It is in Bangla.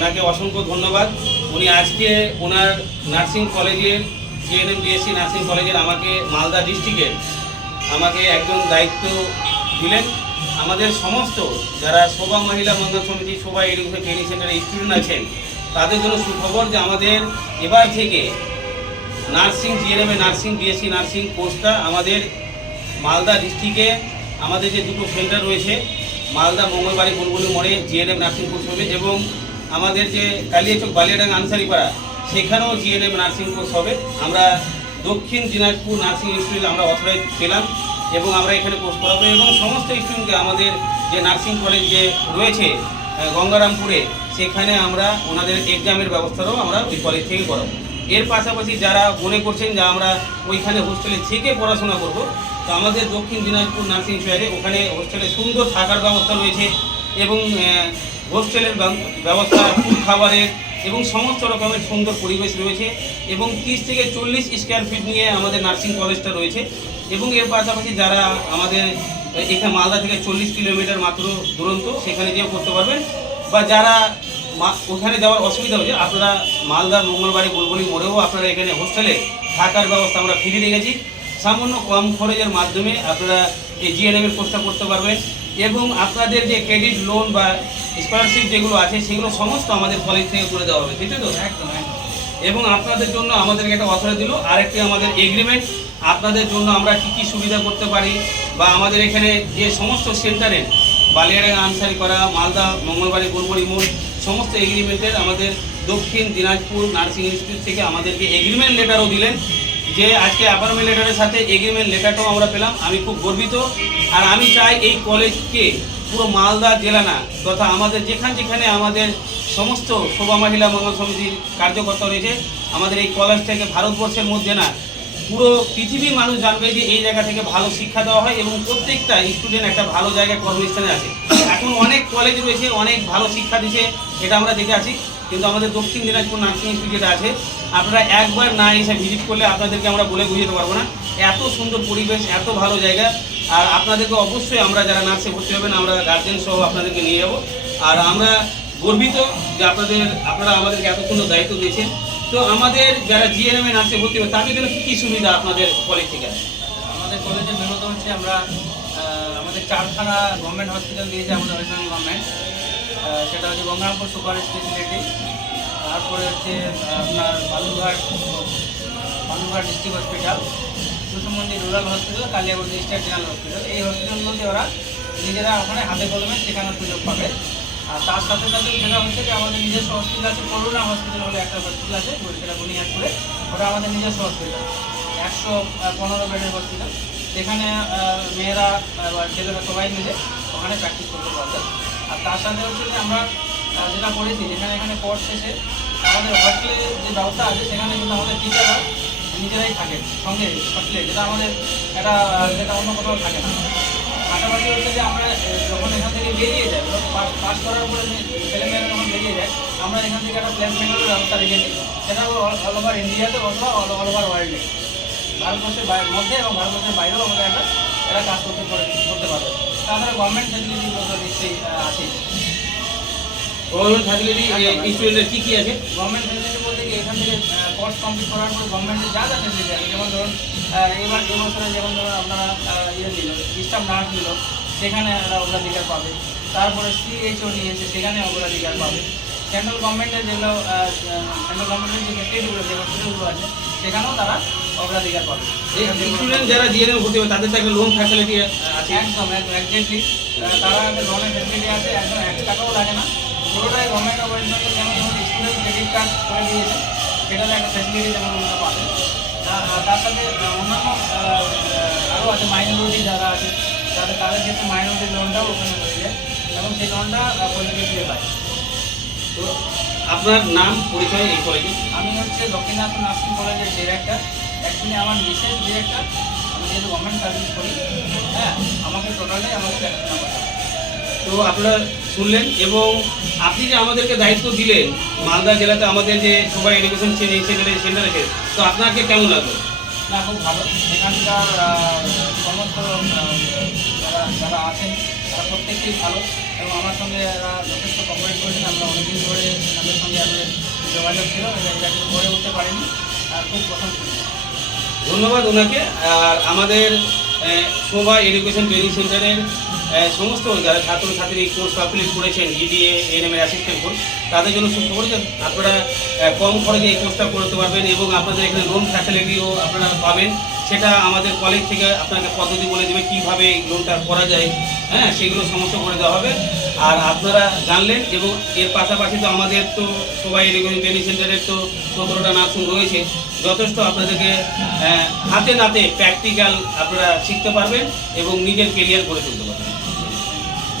ওনাকে অসংখ্য ধন্যবাদ। উনি আজকে ওনার নার্সিং কলেজের জিএনএম বিএসসি নার্সিং কলেজের আমাকে মালদা ডিস্ট্রিক্টের আমাকে একজন দায়িত্ব দিলেন। আমাদের সমস্ত যারা শোভা মহিলা মঙ্গল সমিতি, শোভা এডুকেশন ট্রেনিং সেন্টারের স্টুডেন্ট আছেন, তাদের জন্য সুখবর যে আমাদের এবার থেকে nursing GNM nursing BSc nursing কোর্সটা আমাদের মালদা ডিস্ট্রিক্টে আমাদের যে দুটো সেন্টার রয়েছে, মালদা মঙ্গলবাড়ি বুলবুলি মোড়ে জিএনএম নার্সিং কোর্স হবে এবং আমাদের যে কালিয়াচক বালিয়াডাঙ্গা আনসারিপাড়া সেখানেও জিএনএম নার্সিং কোর্স হবে। আমরা দক্ষিণ দিনাজপুর নার্সিং ইনস্টিটিউট আমরা অথরাইজ পেলাম এবং আমরা এখানে কোর্স করাবো এবং সমস্ত স্টুডেন্টকে আমাদের যে নার্সিং কলেজ যে রয়েছে গঙ্গারামপুরে, সেখানে আমরা ওনাদের এক্সামের ব্যবস্থাও আমরা ওই কলেজ থেকে করাবো। এর পাশাপাশি যারা মনে করছেন যে আমরা ওইখানে হোস্টেলে থেকে পড়াশোনা করব, তো আমাদের দক্ষিণ দিনাজপুর নার্সিং শহরে ওখানে হোস্টেলে সুন্দর থাকার ব্যবস্থা রয়েছে এবং হোস্টেলের ব্যবস্থা, ফুড খাবারের এবং সমস্ত রকমের সুন্দর পরিবেশ রয়েছে এবং 30 থেকে 40 স্কোয়ার ফিট নিয়ে আমাদের নার্সিং কলেজটা রয়েছে। এবং এর পাশাপাশি যারা আমাদের এখানে মালদা থেকে 40 কিলোমিটার মাত্র দূরত্ব, সেখানে যেও করতে পারবেন, বা যারা ওখানে যাওয়ার অসুবিধা হচ্ছে আপনারা মালদার মঙ্গলবাড়ি বুলবুলি মোড়েও আপনারা এখানে হোস্টেলে থাকার ব্যবস্থা আমরা ফ্রি রেখেছি। সামান্য কম খরচের মাধ্যমে আপনারা এই জিএনএমের কোর্সটা করতে পারবেন এবং আপনাদের যে ক্রেডিট লোন বা স্কলারশিপ যেগুলো আছে সেগুলো সমস্ত আমাদের কলেজ থেকে করে দেওয়া হবে, ঠিক আছে তো? একদম। এবং আপনাদের জন্য আমাদেরকে একটা অফার দিল, আরেকটি আমাদের এগ্রিমেন্ট, আপনাদের জন্য আমরা কী কী সুবিধা করতে পারি বা আমাদের এখানে যে সমস্ত সেন্টারের বালিয়াডাঙ্গা আনসারিপাড়া, মালদা মঙ্গলবাড়ি বুলবুলি মোড় সমস্ত এগ্রিমেন্টের আমাদের দক্ষিণ দিনাজপুর নার্সিং ইনস্টিটিউট থেকে আমাদেরকে এগ্রিমেন্ট লেটারও দিলেন, যে আজকে অ্যাপয়েন্টমেন্ট লেটারের সাথে এগ্রিমেন্ট লেটারটাও আমরা পেলাম। আমি খুব গর্বিত। আর আমি চাই এই কলেজকে পুরো মালদা জেলা না, তথা আমাদের যেখানে আমাদের সমস্ত শোভা মহিলা মঙ্গল সমিতির কার্যকর্তা রয়েছে, আমাদের এই কলেজটাকে ভারতবর্ষের মধ্যে না পুরো পৃথিবীর মানুষ জানবে যে এই জায়গা থেকে ভালো শিক্ষা দেওয়া হয় এবং প্রত্যেকটা স্টুডেন্ট একটা ভালো জায়গায় কর্মস্থানে আছে। এখন অনেক কলেজ রয়েছে, অনেক ভালো শিক্ষা দিচ্ছে, এটা আমরা দেখে আছি, কিন্তু আমাদের দক্ষিণ দিনাজপুর নার্সিং ইনস্টিটিউট আছে, আপনারা একবার না এসে ভিজিট করলে আপনাদেরকে আমরা বলে বুঝাতে পারবো না, এত সুন্দর পরিবেশ, এত ভালো জায়গা। আর আপনাদেরকে অবশ্যই আমরা যারা নার্সে ভর্তি হবেন আমরা গার্জেন সহ আপনাদেরকে নিয়ে যাবো। আর আমরা গর্বিত যে আপনারা আমাদেরকে এত সুন্দর দায়িত্ব দিয়েছেন। তো আমাদের যারা জিএনএম নার্সে ভর্তি হবে তাদের জন্য কী কী সুবিধা আপনাদের কলেজ থেকে আছে? আমাদের কলেজের মেনত হচ্ছে আমরা আমাদের 4খানা গভর্নমেন্ট হসপিটাল দিয়েছে আমাদের ওয়েস্ট বেঙ্গল গভর্নমেন্ট, সেটা হচ্ছে গঙ্গারামপুর সুপার স্পেশালিটি, তারপরে হচ্ছে আপনার Balurghat district hospital, Kushmandi rural hospital, Kaliyaganj state general hospital. এই হসপিটালগুলোতে ওরা নিজেরা ওখানে হাতে কলমে শেখানোর সুযোগ পাবে। আর তার সাথে সাথে যেটা হচ্ছে যে আমাদের নিজস্ব হসপিটাল আছে, করোনা হসপিটাল বলে একটা হসপিটাল আছে, সেটা বুনিয়াদপুরে, ওটা আমাদের নিজস্ব হসপিটাল, 115 বেডের হসপিটাল। সেখানে মেয়েরা বা ছেলেরা সবাই মিলে ওখানে প্র্যাকটিস করতে পারবে। আর তার সাথে হচ্ছে যে আমরা যেটা করেছি, এখানে কোর্স শেষে আমাদের হস্টেলের যে ব্যবস্থা আছে সেখানে কিন্তু আমাদের টিচাররা নিজেরাই থাকে সঙ্গে হস্টেলে, যেটা আমাদের যেটা অন্য কোথাও থাকে না। পাশাপাশি হচ্ছে যে আমরা যখন এখান থেকে বেরিয়ে যাই, পাস করার পরে ছেলেমেয়েরা যখন বেরিয়ে যায়, আমরা এখান থেকে একটা প্লেসমেন্টের ব্যবস্থা রেখেছি, সেটা অল ওভার ইন্ডিয়াতে অথবা অল ওভার ওয়ার্ল্ডে, ভারতবর্ষের মধ্যে এবং ভারতবর্ষের বাইরেও আমাদের এরা কাজ করতে পারবে। তাছাড়া গভর্নমেন্ট ফ্যাসিলিটিগুলো তো নিশ্চয়ই আছে। গভর্নমেন্ট ফ্যাসিলিটি স্টুডেন্টের কী কী আছে? গভর্নমেন্ট ফ্যাসিলিটি বলতে কি, এখান থেকে কোর্স কমপ্লিট করার পর গভর্নমেন্টের যা ফ্যাসিলিটি আছে, যেমন ধরুন এবছরে যেমন ধরুন আপনারা দিল স্টাফ নার্স দিল, সেখানে অগ্রাধিকার পাবে। তারপরে CHO নিয়েছে, সেখানে অগ্রাধিকার পাবে। সেন্ট্রাল গভর্নমেন্টের যেগুলো সেন্ট্রাল গভর্নমেন্টের যে ফ্যাসিলিটিগুলো, যে হসপিটালগুলো আছে, সেখানেও তারা অগ্রাধিকার পাবে। স্টুডেন্ট যারা জিএনএম ভর্তি হবে তাদের তো একটা লোন ফ্যাসিলিটি আছে? একদম এক্স্যাক্টলি, তারা একটা লোনের ফ্যাসিলিটি আছে, একদম 1 টাকাও লাগে না, পুরোটাই গভর্নমেন্ট অফ ওয়েস্ট বেঙ্গল যেমন স্টুডেন্ট ক্রেডিট কার্ড করে দিয়েছে, সেটাতে একটা ফ্যাসিলিটি যেমন ওনারা পাবে। তার সাথে অন্যান্য আরও আছে, মাইনরিটি যারা আছে তাদের ক্ষেত্রে মাইনরিটি লোনটাও ওখানে হয়ে যায় এবং সেই লোনটা পজিটিভলি পায়। তো আপনার নাম পরিচয় এই কলেজে? আমি হচ্ছে দক্ষিণ দিনাজপুর নার্সিং কলেজের ডিরেক্টর। অ্যাকচুয়ালি আমার বিশেষ ডিরেক্টর, আমি যেহেতু গভর্নমেন্ট সার্ভিস করি, হ্যাঁ, আমাকে টোটালটাই আমাকে দেখাশোনা করা। তো আপনারা শুনলেন এবং আপনি যে আমাদেরকে দায়িত্ব দিলেন মালদা জেলাতে আমাদের যে শোভা এডুকেশন ট্রেনিং সেন্টার আছে, তো আপনাকে কেমন লাগলো? না, খুব ভালো। এখানকার সমস্ত যারা আছেন তারা প্রত্যেকেই ভালো। এবং আমার সঙ্গে এরা যথেষ্ট কোঅপারেট করেছেন। আমরা অনেকদিন ধরে তাদের সঙ্গে আমাদের যোগাযোগ ছিল, এটা একটু করে উঠতে পারিনি, আর খুব প্রশংসনীয়। ধন্যবাদ ওনাকে। আর আমাদের শোভা এডুকেশন ট্রেনিং সেন্টারের সমস্ত যারা ছাত্রছাত্রী এই কোর্স কমপ্লিট করেছেন ইডিএ এএনএম এর অ্যাসিস্ট্যান্ট কোর্স, তাদের জন্য সুখবর যে আপনারা কম খরচে এই কোর্সটা করতে পারবেন এবং আপনাদের এখানে লোন ফ্যাসিলিটিও আপনারা পাবেন। সেটা আমাদের কলেজ থেকে আপনাকে পদ্ধতি বলে দেবে কীভাবে এই লোনটা করা যায়, হ্যাঁ, সেগুলো সমস্ত করে দেওয়া হবে। আর আপনারা জানলেন, এবং এর পাশাপাশি তো আমাদের তো সবাই এডুকেশন ট্রেনিং সেন্টারের তো 17টা নার্সিং রয়েছে, যথেষ্ট আপনাদেরকে হাতে নাতে প্র্যাকটিক্যাল আপনারা শিখতে পারবেন এবং নিজের কেরিয়ার গড়ে তুলতে পারবেন।